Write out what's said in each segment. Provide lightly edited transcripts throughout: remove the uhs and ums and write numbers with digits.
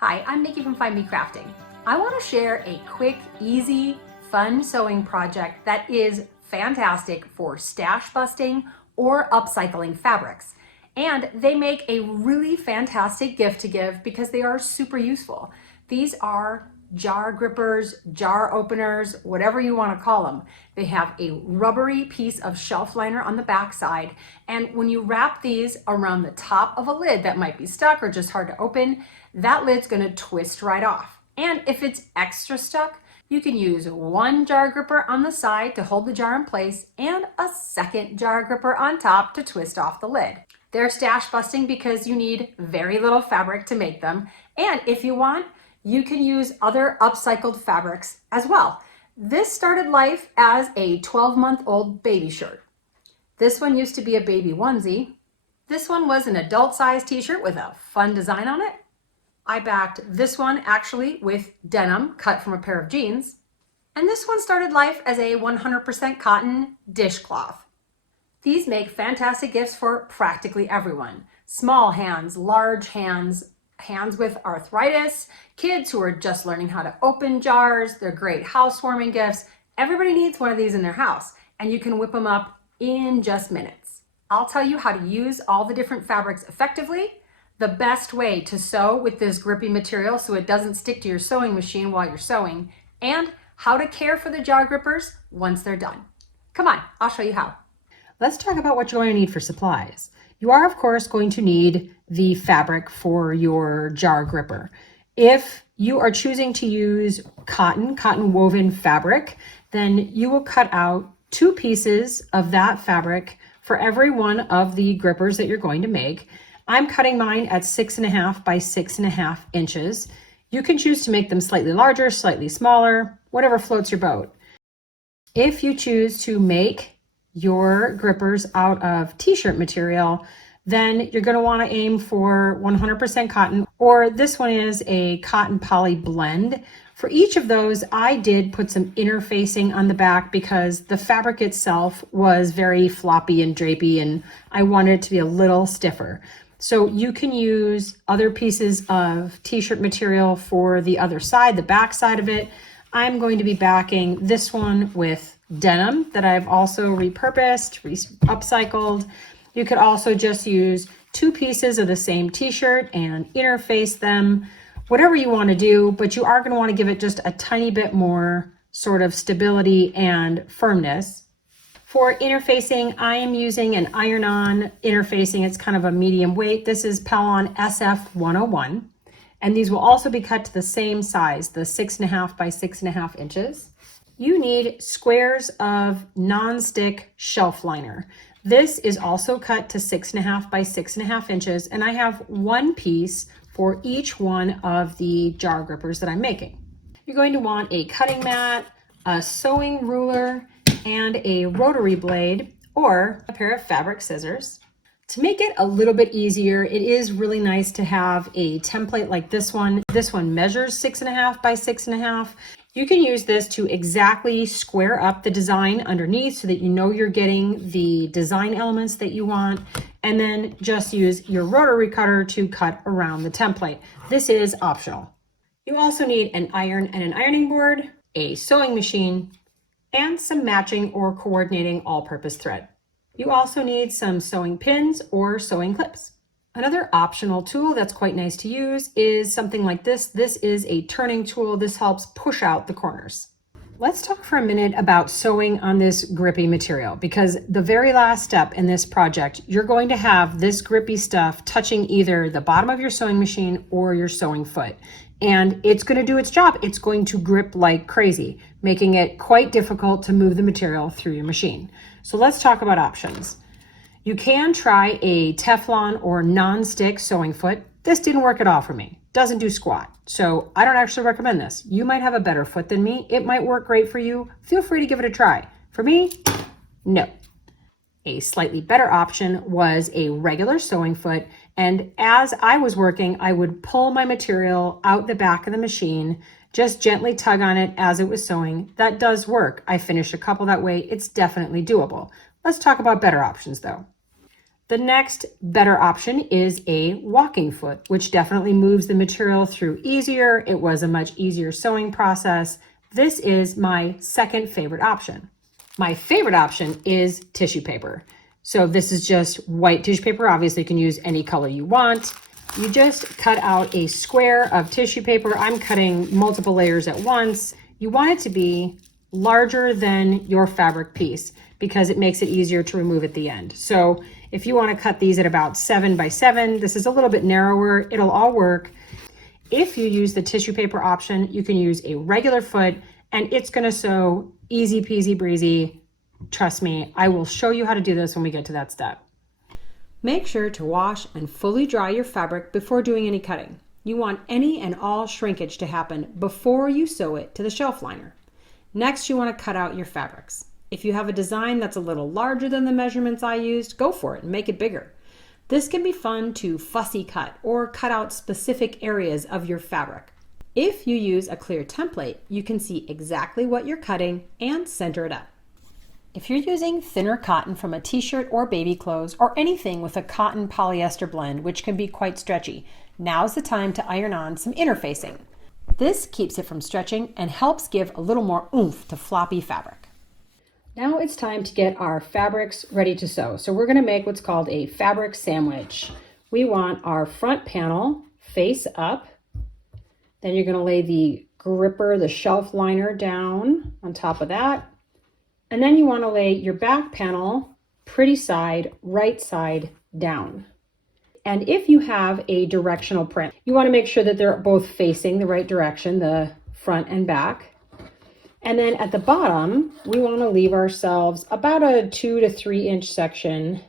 Hi, I'm Nikki from Find Me Crafting. I want to share a quick, easy, fun sewing project that is fantastic for stash busting or upcycling fabrics. And they make a really fantastic gift to give because they are super useful. These are jar grippers, jar openers, whatever you want to call them. They have a rubbery piece of shelf liner on the back side. And when you wrap these around the top of a lid that might be stuck or just hard to open, that lid's going to twist right off. And if it's extra stuck, you can use one jar gripper on the side to hold the jar in place and a second jar gripper on top to twist off the lid. They're stash busting because you need very little fabric to make them. And if you want, you can use other upcycled fabrics as well. This started life as a 12-month-old baby shirt. This one used to be a baby onesie. This one was an adult-sized t-shirt with a fun design on it. I backed this one actually with denim cut from a pair of jeans. And this one started life as a 100% cotton dishcloth. These make fantastic gifts for practically everyone. Small hands, large hands, hands with arthritis, kids who are just learning how to open jars. They're great housewarming gifts. Everybody needs one of these in their house, and you can whip them up in just minutes. I'll tell you how to use all the different fabrics effectively, the best way to sew with this grippy material so it doesn't stick to your sewing machine while you're sewing, and how to care for the jar grippers once they're done. Come on, I'll show you how. Let's talk about what you're going to need for supplies. You are, of course, going to need the fabric for your jar gripper. If you are choosing to use cotton woven fabric, then you will cut out 2 pieces of that fabric for every one of the grippers that you're going to make. I'm cutting mine at 6.5 by 6.5 inches. You can choose to make them slightly larger, slightly smaller, whatever floats your boat. If you choose to make your grippers out of t-shirt material, then you're going to want to aim for 100% cotton, or this one is a cotton poly blend. For each of those, I did put some interfacing on the back because the fabric itself was very floppy and drapey, and I wanted it to be a little stiffer. So you can use other pieces of t-shirt material for the other side, the back side of it. I'm going to be backing this one with denim that I've also repurposed, upcycled. You could also just use 2 pieces of the same t-shirt and interface them, whatever you want to do, but you are going to want to give it just a tiny bit more sort of stability and firmness. For interfacing, I am using an iron-on interfacing. It's kind of a medium weight. This is Pellon SF101. And these will also be cut to the same size, the 6.5 by 6.5 inches. You need squares of non-stick shelf liner. This is also cut to 6.5 by 6.5 inches, and I have 1 piece for each one of the jar grippers that I'm making. You're going to want a cutting mat, a sewing ruler, and a rotary blade, or a pair of fabric scissors. To make it a little bit easier, it is really nice to have a template like this one. This one measures 6.5 by 6.5. You can use this to exactly square up the design underneath so that you know you're getting the design elements that you want, and then just use your rotary cutter to cut around the template. This is optional. You also need an iron and an ironing board, a sewing machine, and some matching or coordinating all-purpose thread. You also need some sewing pins or sewing clips. Another optional tool that's quite nice to use is something like this. This is a turning tool. This helps push out the corners. Let's talk for a minute about sewing on this grippy material, because the very last step in this project, you're going to have this grippy stuff touching either the bottom of your sewing machine or your sewing foot. And it's going to do its job. It's going to grip like crazy, making it quite difficult to move the material through your machine. So let's talk about options. You can try a Teflon or non-stick sewing foot. This didn't work at all for me. Doesn't do squat. So I don't actually recommend this. You might have a better foot than me. It might work great for you. Feel free to give it a try. For me, no. A slightly better option was a regular sewing foot, and as I was working, I would pull my material out the back of the machine, just gently tug on it as it was sewing. That does work. I finished a couple that way. It's definitely doable. Let's talk about better options though. The next better option is a walking foot, which definitely moves the material through easier. It was a much easier sewing process. This is my second favorite option. My favorite option is tissue paper. So this is just white tissue paper. Obviously, you can use any color you want. You just cut out a square of tissue paper. I'm cutting multiple layers at once. You want it to be larger than your fabric piece because it makes it easier to remove at the end. So if you want to cut these at about 7 by 7, this is a little bit narrower. It'll all work. If you use the tissue paper option, you can use a regular foot and it's going to sew easy peasy breezy. Trust me, I will show you how to do this when we get to that step. Make sure to wash and fully dry your fabric before doing any cutting. You want any and all shrinkage to happen before you sew it to the shelf liner. Next, you want to cut out your fabrics. If you have a design that's a little larger than the measurements I used, go for it and make it bigger. This can be fun to fussy cut or cut out specific areas of your fabric. If you use a clear template, you can see exactly what you're cutting and center it up. If you're using thinner cotton from a t-shirt or baby clothes or anything with a cotton polyester blend, which can be quite stretchy, now's the time to iron on some interfacing. This keeps it from stretching and helps give a little more oomph to floppy fabric. Now it's time to get our fabrics ready to sew. So we're going to make what's called a fabric sandwich. We want our front panel face up. Then you're going to lay the gripper, the shelf liner down on top of that. And then you want to lay your back panel pretty side, right side down. And if you have a directional print, you want to make sure that they're both facing the right direction, the front and back. And then at the bottom, we want to leave ourselves about a 2 to 3 inch section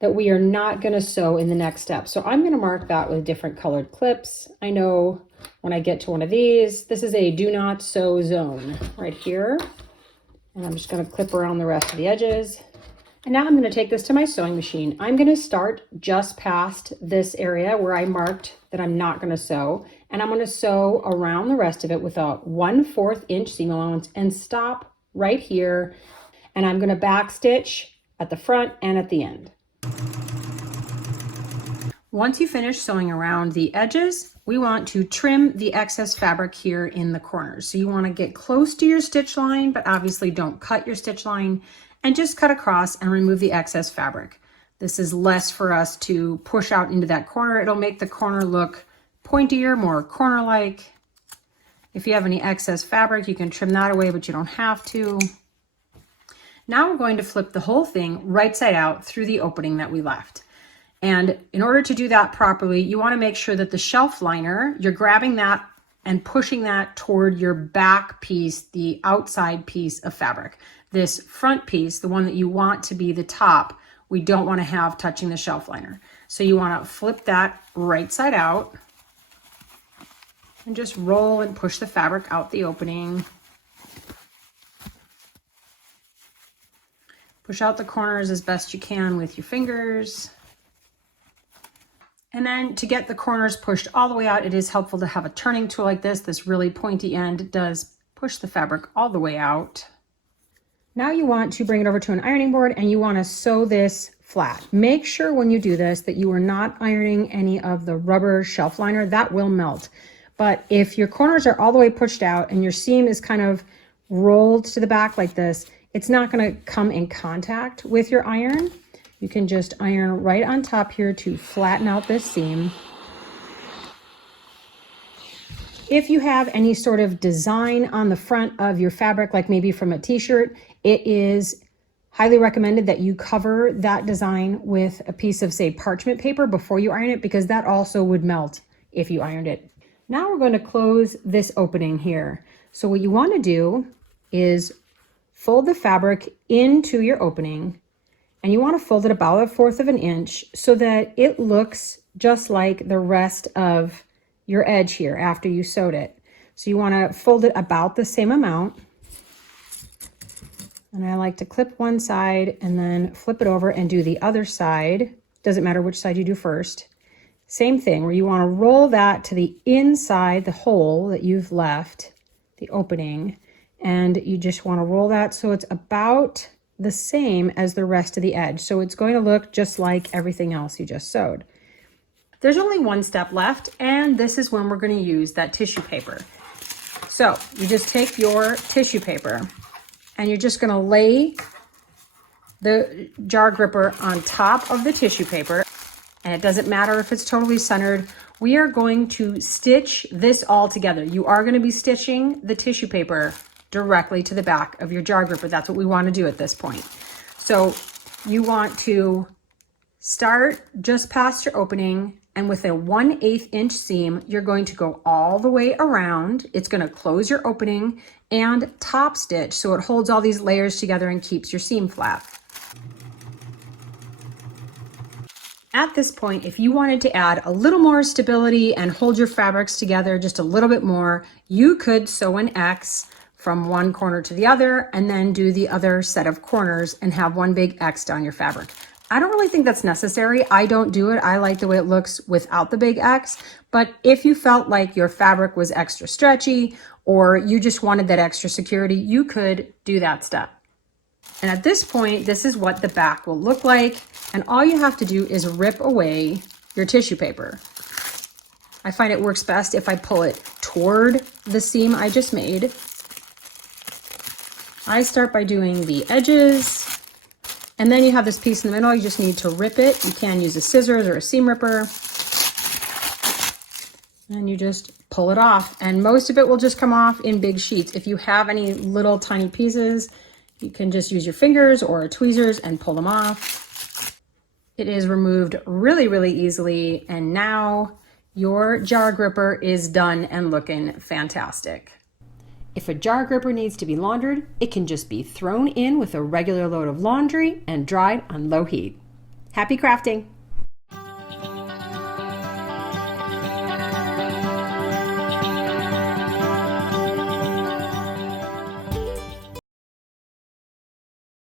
that we are not going to sew in the next step. So I'm going to mark that with different colored clips. I know when I get to one of these, this is a do not sew zone right here. And I'm just going to clip around the rest of the edges. And now I'm going to take this to my sewing machine. I'm going to start just past this area where I marked that I'm not going to sew. And I'm going to sew around the rest of it with a 1/4 inch seam allowance and stop right here. And I'm going to back stitch at the front and at the end. Once you finish sewing around the edges, we want to trim the excess fabric here in the corners. So you want to get close to your stitch line, but obviously don't cut your stitch line, and just cut across and remove the excess fabric. This is less for us to push out into that corner. It'll make the corner look pointier, more corner-like. If you have any excess fabric, you can trim that away, but you don't have to. Now we're going to flip the whole thing right side out through the opening that we left. And in order to do that properly, you want to make sure that the shelf liner, you're grabbing that and pushing that toward your back piece, the outside piece of fabric. This front piece, the one that you want to be the top, we don't want to have touching the shelf liner. So you want to flip that right side out and just roll and push the fabric out the opening. Push out the corners as best you can with your fingers. And then to get the corners pushed all the way out, it is helpful to have a turning tool like this. This really pointy end does push the fabric all the way out. Now you want to bring it over to an ironing board and you want to sew this flat. Make sure when you do this that you are not ironing any of the rubber shelf liner. That will melt. But if your corners are all the way pushed out and your seam is kind of rolled to the back like this, it's not going to come in contact with your iron. You can just iron right on top here to flatten out this seam. If you have any sort of design on the front of your fabric, like maybe from a t-shirt, it is highly recommended that you cover that design with a piece of, say, parchment paper before you iron it, because that also would melt if you ironed it. Now we're going to close this opening here. So what you want to do is fold the fabric into your opening, and you want to fold it about 1/4 inch so that it looks just like the rest of your edge here after you sewed it. So you want to fold it about the same amount. And I like to clip one side and then flip it over and do the other side. Doesn't matter which side you do first. Same thing, where you want to roll that to the inside, the hole that you've left, the opening, and you just want to roll that so it's about the same as the rest of the edge. So it's going to look just like everything else you just sewed. There's only one step left, and this is when we're going to use that tissue paper. So you just take your tissue paper and you're just going to lay the jar gripper on top of the tissue paper. And it doesn't matter if it's totally centered. We are going to stitch this all together. You are going to be stitching the tissue paper directly to the back of your jar gripper. That's what we want to do at this point. So you want to start just past your opening, and with a 1/8 inch seam, you're going to go all the way around. It's going to close your opening and top stitch so it holds all these layers together and keeps your seam flat. At this point, if you wanted to add a little more stability and hold your fabrics together just a little bit more, you could sew an X from one corner to the other and then do the other set of corners and have one big X down your fabric. I don't really think that's necessary. I don't do it. I like the way it looks without the big X. But if you felt like your fabric was extra stretchy or you just wanted that extra security, you could do that step. And at this point, this is what the back will look like. And all you have to do is rip away your tissue paper. I find it works best if I pull it toward the seam I just made. I start by doing the edges. And then you have this piece in the middle, you just need to rip it. You can use a scissors or a seam ripper. And you just pull it off. And most of it will just come off in big sheets. If you have any little tiny pieces, you can just use your fingers or tweezers and pull them off. It is removed really, really easily. And now your jar gripper is done and looking fantastic. If a jar gripper needs to be laundered, it can just be thrown in with a regular load of laundry and dried on low heat. Happy crafting!